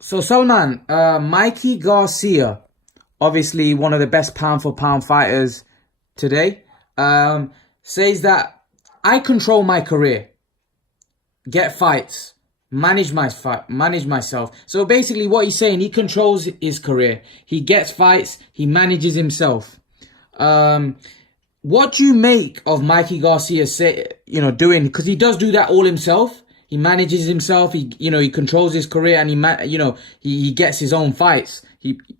So Salman, Mikey Garcia, obviously one of the best pound for pound fighters today, says that I control my career, get fights, manage myself. So basically, what he's saying, he controls his career, he gets fights, he manages himself. Um, what do you make of Mikey Garcia doing? Because he does do that all himself. He manages himself. He controls his career, and he gets his own fights.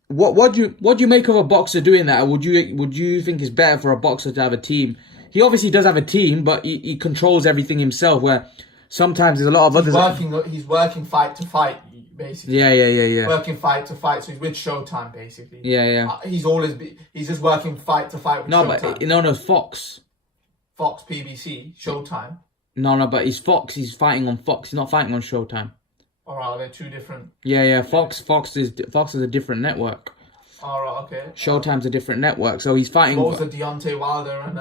What do you make of a boxer doing that? Or would you think it's better for a boxer to have a team? He obviously does have a team, but he controls everything himself. Where sometimes there's a lot of others. He's working fight to fight, basically. Yeah. Working fight to fight, so he's with Showtime, basically. Yeah. He's just working fight to fight with Showtime. No, Fox. Fox, PBC, Showtime. No, but he's Fox. He's fighting on Fox. He's not fighting on Showtime. Alright, they're two different. Yeah. Fox is a different network. Alright, okay. Showtime's a different network, so he's fighting. What was the Deontay Wilder and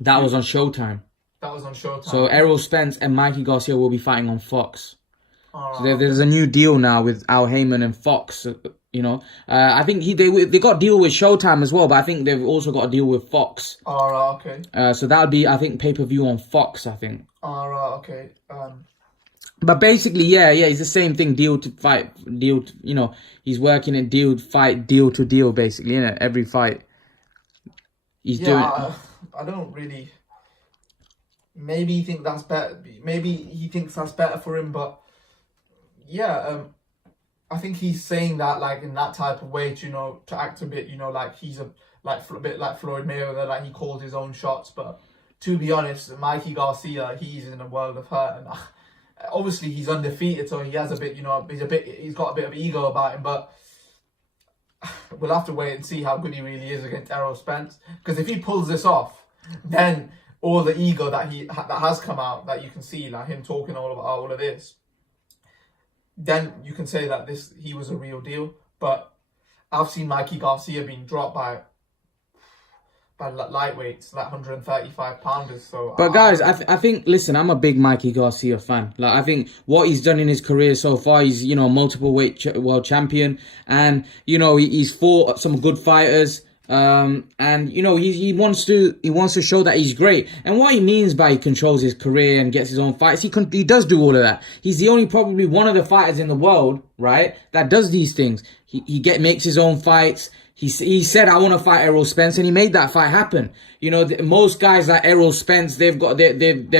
That was on Showtime. That was on Showtime. So Errol Spence and Mikey Garcia will be fighting on Fox. Alright. So there's a new deal now with Al Heyman and Fox. I think they got a deal with Showtime as well, but I think they've also got a deal with Fox. Alright, okay. So that'll be, I think, pay-per-view on Fox, I think. Alright, okay. But basically, yeah, it's the same thing. Deal to fight, he's working it deal to fight, deal to deal, basically, every fight he's doing. I don't really. Maybe he thinks that's better. Maybe he thinks that's better for him, but I think he's saying that like in that type of way, to act a bit, like he's a bit like Floyd Mayweather, like he calls his own shots. But to be honest, Mikey Garcia, he's in a world of hurt, and obviously he's undefeated, so he has a bit, he's got a bit of ego about him. But we'll have to wait and see how good he really is against Errol Spence. Because if he pulls this off, then all the ego that has come out, that you can see, like him talking about all of this, then you can say that he was a real deal. But I've seen Mikey Garcia being dropped by lightweights, like 135 pounders. So, but guys, I think, listen, I'm a big Mikey Garcia fan. Like, I think what he's done in his career so far, he's multiple weight world champion, and he's fought some good fighters. And he wants to show that he's great. And what he means by he controls his career and gets his own fights, he does do all of that. He's the only, probably one of the fighters in the world, right, that does these things. He makes his own fights. He said, I want to fight Errol Spence, and he made that fight happen. Most guys like Errol Spence, they're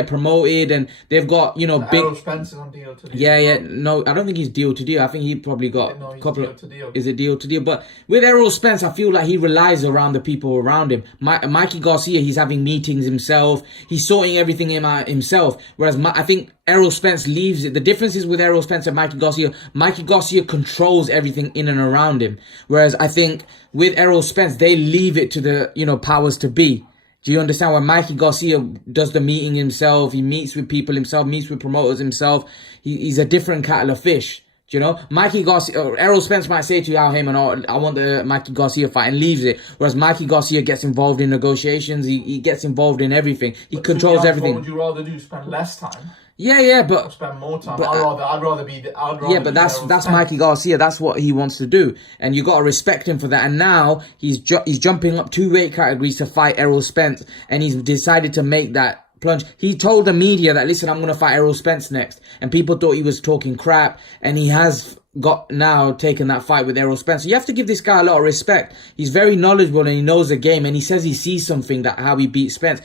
promoted, and they've got, big... Errol Spence is on deal to deal. Yeah. No, I don't think he's deal to deal. I think he probably got a couple deal to deal. Is it deal to deal? But with Errol Spence, I feel like he relies around the people around him. Mikey Garcia, he's having meetings himself. He's sorting everything out himself. Whereas I think Errol Spence leaves it. The difference is with Errol Spence and Mikey Garcia controls everything in and around him. Whereas I think with Errol Spence, they leave it to the powers to be. Do you understand? When Mikey Garcia does the meeting himself, he meets with people himself, meets with promoters himself. He's a different kettle of fish. Do you know? Mikey Garcia, or Errol Spence might say to Al Heyman, "Oh, I want the Mikey Garcia fight," and leaves it. Whereas Mikey Garcia gets involved in negotiations. He gets involved in everything. He controls everything. What would you rather do? Spend less time? Yeah, but or spend more time. I'd rather be. That's Mikey Garcia. That's what he wants to do, and you got to respect him for that. And now he's jumping up 2 weight categories to fight Errol Spence, and he's decided to make that plunge. He told the media that, listen, I'm going to fight Errol Spence next, and people thought he was talking crap, and he has got now taken that fight with Errol Spence. So you have to give this guy a lot of respect. He's very knowledgeable and he knows the game, and he says he sees something that how he beat Spence.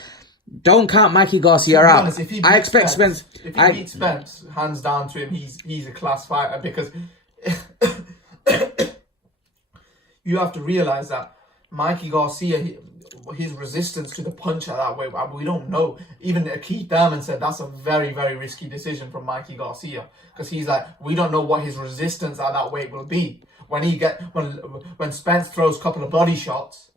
Don't count Mikey Garcia out. Honest, I expect Spence. If he beats Spence, hands down to him, he's a class fighter, because you have to realize that Mikey Garcia, his resistance to the punch at that weight, we don't know. Even Keith Thurman said that's a very, very risky decision from Mikey Garcia, because he's like, we don't know what his resistance at that weight will be when Spence throws a couple of body shots.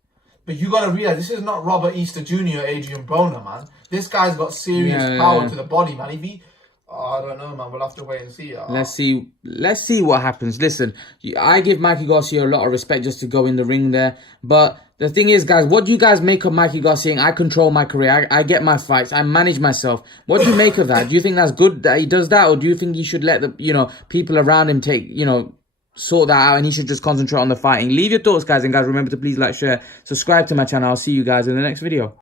But you got to realize, this is not Robert Easter Jr. or Adrian Broner, man. This guy's got serious power to the body, man. I don't know, man. We'll have to wait and see. Let's see what happens. Listen, I give Mikey Garcia a lot of respect just to go in the ring there. But the thing is, guys, what do you guys make of Mikey Garcia? I control my career. I get my fights. I manage myself. What do you make of that? Do you think that's good that he does that? Or do you think he should let the, people around him take, sort that out and he should just concentrate on the fighting. Leave your thoughts, guys, and guys, remember to please like, share, subscribe to my channel. I'll see you guys in the next video.